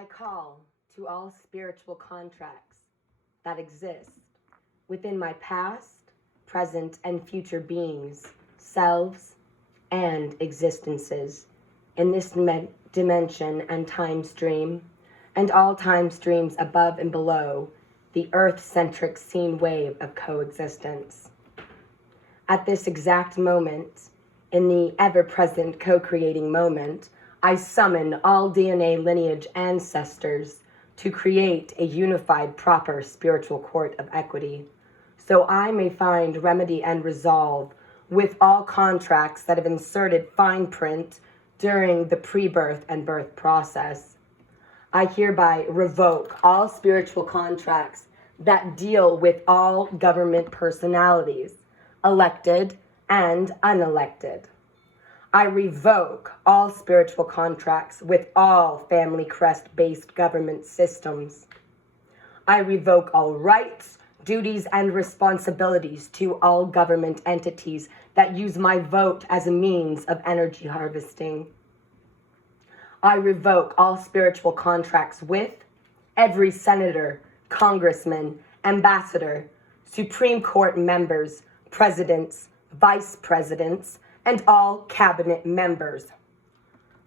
I call to all spiritual contracts that exist within my past, present, and future beings, selves, and existences in this dimension and time stream, and all time streams above and below the Earth-centric scene wave of coexistence. At this exact moment, in the ever-present co-creating moment, I summon all DNA lineage ancestors to create a unified, proper spiritual court of equity, so I may find remedy and resolve with all contracts that have inserted fine print during the pre-birth and birth process. I hereby revoke all spiritual contracts that deal with all government personalities, elected and unelected. I revoke all spiritual contracts with all family crest-based government systems. I revoke all rights, duties, and responsibilities to all government entities that use my vote as a means of energy harvesting. I revoke all spiritual contracts with every senator, congressman, ambassador, Supreme Court members, presidents, vice presidents, and all cabinet members.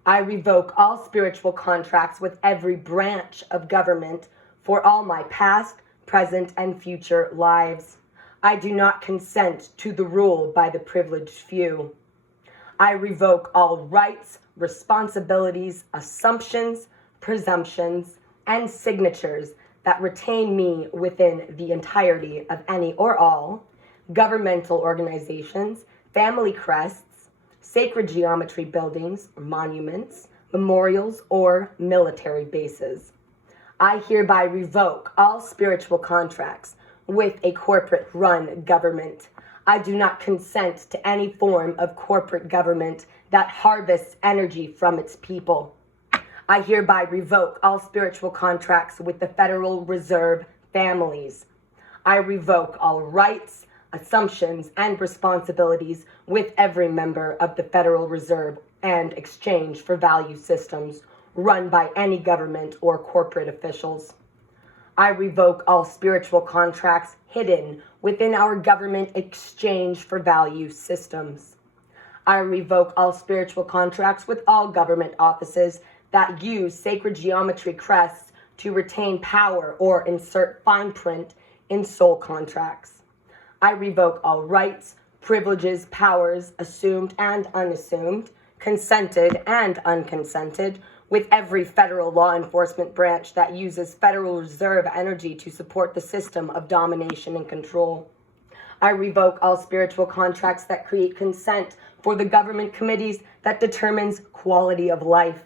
I revoke all spiritual contracts with every branch of government for all my past, present, and future lives. I do not consent to the rule by the privileged few. I revoke all rights, responsibilities, assumptions, presumptions, and signatures that retain me within the entirety of any or all governmental organizations, family crests, sacred geometry buildings, monuments, memorials, or military bases. I hereby revoke all spiritual contracts with a corporate-run government. I do not consent to any form of corporate government that harvests energy from its people. I hereby revoke all spiritual contracts with the Federal Reserve families. I revoke all rights, assumptions, and responsibilities with every member of the Federal Reserve and exchange for value systems run by any government or corporate officials. I revoke all spiritual contracts hidden within our government exchange for value systems. I revoke all spiritual contracts with all government offices that use sacred geometry crests to retain power or insert fine print in soul contracts. I revoke all rights, privileges, powers, assumed and unassumed, consented and unconsented, with every federal law enforcement branch that uses Federal Reserve energy to support the system of domination and control. I revoke all spiritual contracts that create consent for the government committees that determines quality of life.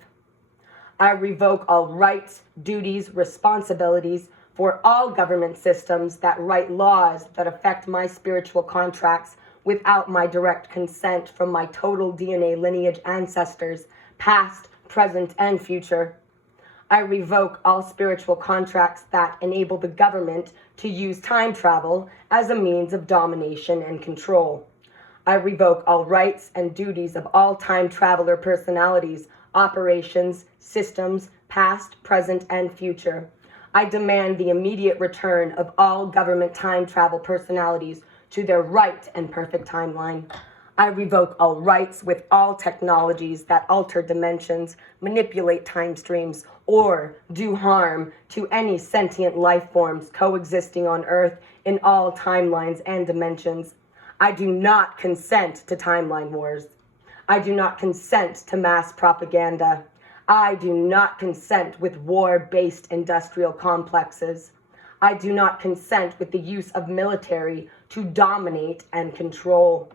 I revoke all rights, duties, responsibilities for all government systems that write laws that affect my spiritual contracts without my direct consent from my total DNA lineage ancestors, past, present, and future. I revoke all spiritual contracts that enable the government to use time travel as a means of domination and control. I revoke all rights and duties of all time traveler personalities, operations, systems, past, present, and future. I demand the immediate return of all government time travel personalities to their right and perfect timeline. I revoke all rights with all technologies that alter dimensions, manipulate time streams, or do harm to any sentient life forms coexisting on Earth in all timelines and dimensions. I do not consent to timeline wars. I do not consent to mass propaganda. I do not consent with war-based industrial complexes. I do not consent with the use of military to dominate and control.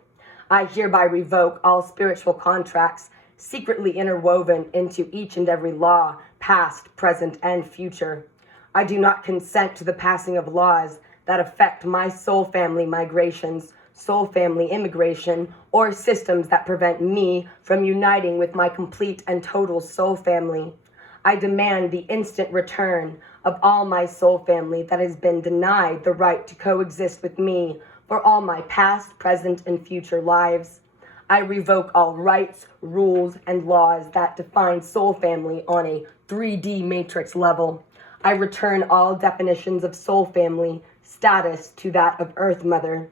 I hereby revoke all spiritual contracts secretly interwoven into each and every law, past, present, and future. I do not consent to the passing of laws that affect my soul family migrations, soul family immigration, or systems that prevent me from uniting with my complete and total soul family. I demand the instant return of all my soul family that has been denied the right to coexist with me for all my past, present, and future lives. I revoke all rights, rules, and laws that define soul family on a 3D matrix level. I return all definitions of soul family status to that of Earth Mother.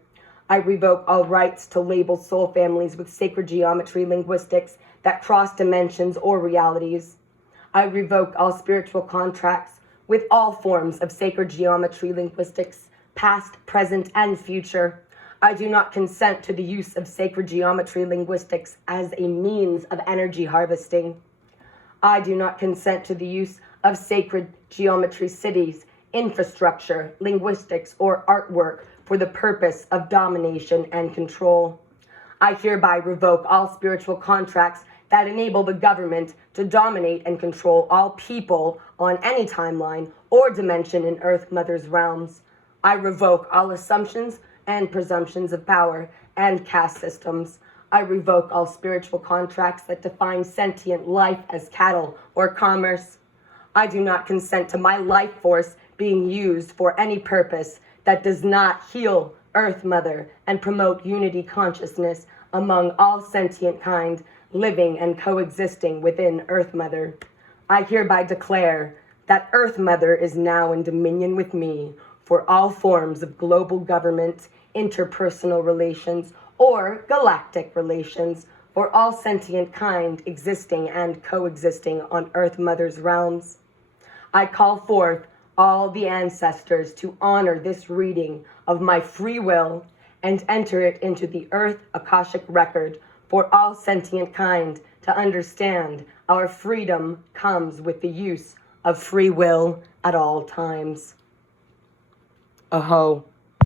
I revoke all rights to label soul families with sacred geometry linguistics that cross dimensions or realities. I revoke all spiritual contracts with all forms of sacred geometry linguistics, past, present, and future. I do not consent to the use of sacred geometry linguistics as a means of energy harvesting. I do not consent to the use of sacred geometry cities, infrastructure, linguistics, or artwork for the purpose of domination and control. I hereby revoke all spiritual contracts that enable the government to dominate and control all people on any timeline or dimension in Earth Mother's realms. I revoke all assumptions and presumptions of power and caste systems. I revoke all spiritual contracts that define sentient life as cattle or commerce. I do not consent to my life force being used for any purpose that does not heal Earth Mother and promote unity consciousness among all sentient kind living and coexisting within Earth Mother. I hereby declare that Earth Mother is now in dominion with me for all forms of global government, interpersonal relations, or galactic relations for all sentient kind existing and coexisting on Earth Mother's realms. I call forth all the ancestors to honor this reading of my free will and enter it into the Earth Akashic record for all sentient kind to understand our freedom comes with the use of free will at all times. Aho.